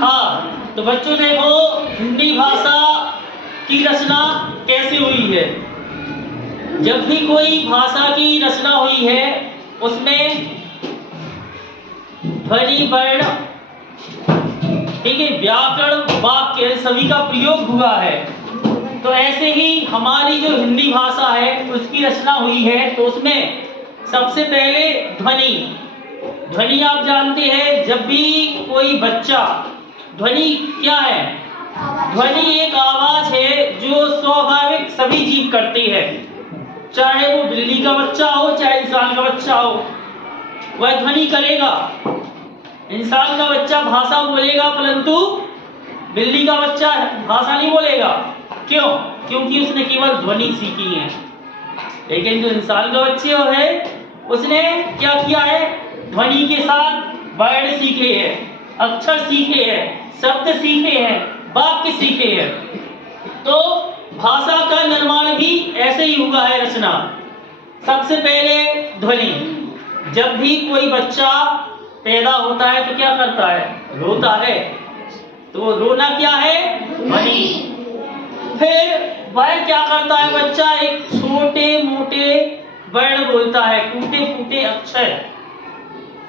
हाँ, तो बच्चों देखो हिंदी भाषा की रचना कैसे हुई है। जब भी कोई भाषा की रचना हुई है उसमें ध्वनि, वर्ण, ठीक है, व्याकरण, वाक्य सभी का प्रयोग हुआ है। तो ऐसे ही हमारी जो हिंदी भाषा है उसकी रचना हुई है, तो उसमें सबसे पहले ध्वनि। ध्वनि आप जानते हैं, जब भी कोई बच्चा, ध्वनि क्या है? ध्वनि एक आवाज है जो स्वाभाविक सभी जीव करती है, चाहे वो बिल्ली का बच्चा हो चाहे इंसान का बच्चा हो, वह ध्वनि करेगा। इंसान का बच्चा भाषा बोलेगा परंतु बिल्ली का बच्चा भाषा नहीं बोलेगा। क्यों? क्योंकि उसने केवल ध्वनि सीखी है। लेकिन जो इंसान का बच्चे है उसने क्या किया है? ध्वनि के साथ वर्ण सीखे हैं, अक्षर सीखे हैं, शब्द सीखे हैं, वाक्य सीखे हैं। तो भाषा का निर्माण भी ऐसे ही हुआ है रचना। सबसे पहले ध्वनि। जब भी कोई बच्चा पैदा होता है तो क्या करता है? रोता है। तो रोना क्या है? ध्वनि। फिर वह क्या करता है बच्चा? एक छोटे मोटे वर्ण बोलता है, टूटे फूटे अक्षर,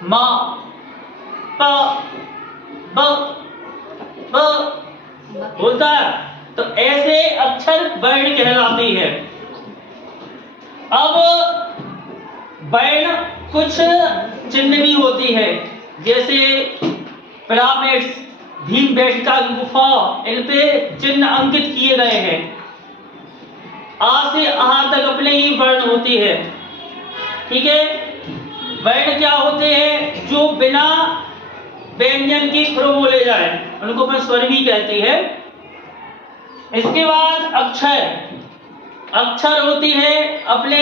माँ, प, ब, ब बोलता है। तो ऐसे अक्षर वर्ण कहलाते हैं। अब वर्ण कुछ चिन्ह भी होती है, जैसे पिरामिड्स, भीमबेटका की गुफा, इन पे चिन्ह अंकित किए गए हैं। आ से आहा तक अपने ही वर्ण होती है, ठीक है। वर्ण क्या होते हैं? जो बिना व्यंजन के फिर बोले जाए, उनको अपन स्वर भी कहते हैं। इसके बाद अक्षर। अक्षर होती है अपने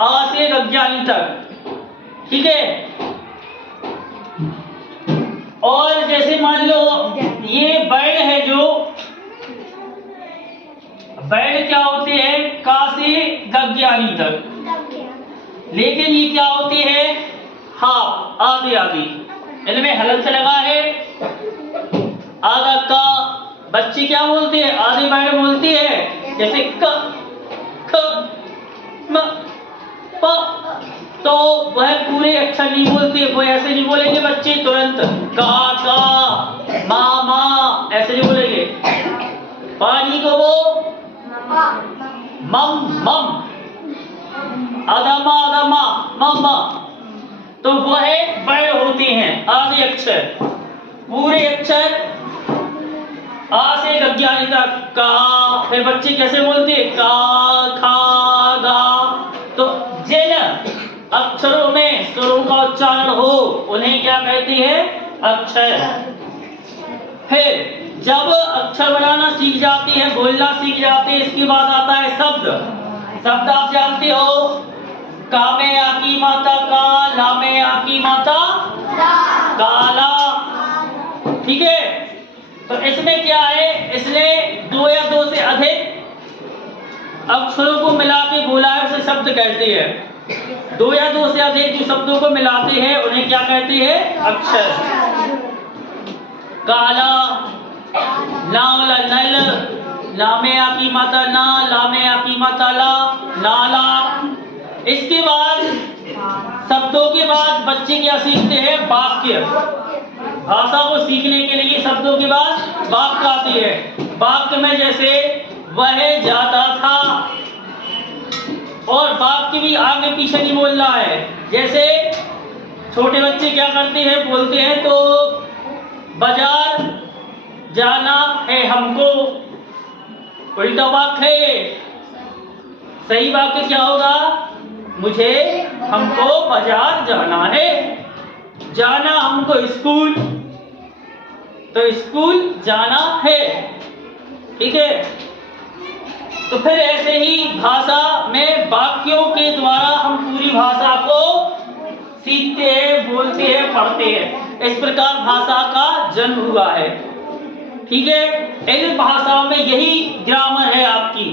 आ से अज्ञानी तक, ठीक है। और जैसे मान लो ये वर्ण है, जो वर्ण क्या होते हैं? का से गज्ञानी तक। लेकिन ये क्या होते हैं? हाँ, आदि आदि। इनमें हलंत लगा है। आधा का बच्चे क्या बोलते हैं? आदि वर्ण बोलते हैं, जैसे क, ख, म, प। तो वह पूरे अक्षर नहीं बोलते, वो ऐसे नहीं बोलेंगे बच्चे तुरंत। का, मा ऐसे नहीं बोलेंगे। पानी को वो मम मम, अदमा अदमा, मम। तो वह वर्ण होते हैं आदि अक्षर। पूरे अक्षर आ से अज्ञानी तक का। फिर बच्चे कैसे बोलते हैं? का, खा, गा। तो जिन अक्षरों में स्वरों का उच्चारण हो उन्हें क्या कहते हैं? अक्षर। फिर जब अक्षर बनाना सीख जाते हैं, बोलना सीख जाते हैं, इसके बाद आता है शब्द। शब्द आप जानते हो, का में आकी माता का, ला में आकी माता काला, ठीक है। तो इसमें क्या है? इसमें दो या दो से अधिक अक्षरों को मिला के बोला है, उसे शब्द कहते हैं। दो या दो से अधिक जो शब्दों को मिलाते हैं उन्हें क्या कहते हैं? अक्षर। काला, नावला नल, ला में आकी माता ना, ला में आकी माता ला, नाला। इसके बाद शब्दों के बाद बच्चे क्या सीखते हैं? वाक्य। भाषा को सीखने के लिए शब्दों के बाद वाक्य आती है। वाक्य में जैसे वह जाता था, और वाक्य भी आगे पीछे नहीं बोलना है। जैसे छोटे बच्चे क्या करते हैं? बोलते हैं तो बाजार जाना है हमको, उल्टा वाक्य है। सही वाक्य क्या होगा? मुझे हमको बाजार जाना है। जाना हमको स्कूल, तो स्कूल जाना है, ठीक है। तो फिर ऐसे ही भाषा में वाक्यों के द्वारा हम पूरी भाषा को सीखते हैं, बोलते हैं, पढ़ते हैं। इस प्रकार भाषा का जन्म हुआ है, ठीक है। इन भाषाओं में यही ग्रामर है आपकी,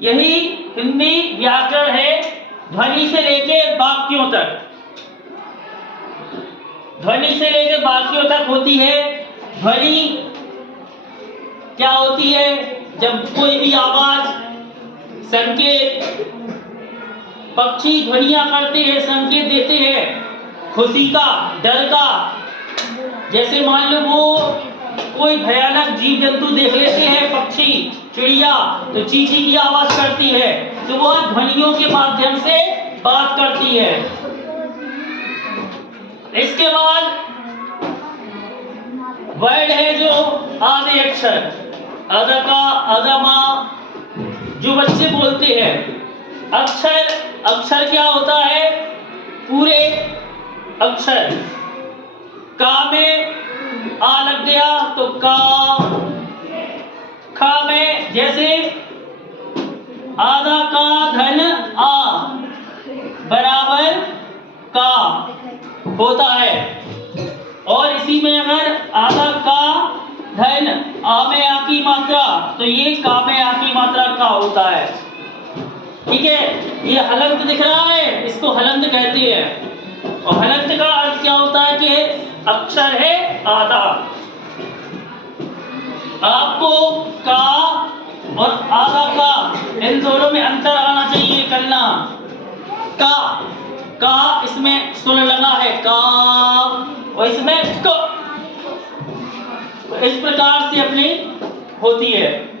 यही हिंदी व्याकरण है, ध्वनि से लेके वाक्यों तक। ध्वनि से लेके वाक्यों तक होती है। ध्वनि क्या होती है? जब कोई भी आवाज, संकेत, पक्षी ध्वनियां करते हैं, संकेत देते हैं खुशी का, डर का। जैसे मान लो वो कोई भयानक जीव जंतु देख लेते हैं, पक्षी, चिड़िया, तो चींची की आवाज करती है, तो वह ध्वनियों के माध्यम से बात करती है। इसके बाद वर्ड है जो आधे अक्षर, अदा का, अदा माँ, जो बच्चे बोलते हैं। अक्षर, अक्षर क्या होता है? पूरे अक्षर। का में आ लग गया तो का, खा में जैसे आधा का धन आ बराबर का होता है, और इसी में अगर आधा का धन आ में आ की मात्रा, तो ये का में आ की मात्रा का होता है। ठीक है, ये हलंत दिख रहा है, इसको हलंत कहते हैं। और हलंत का अर्थ क्या होता है कि अक्षर है आधा। आपको का और आधा का इन दोनों में अंतर आना चाहिए करना। का इसमें सुन लगा है का, और इसमें क। इस प्रकार से अपनी होती है।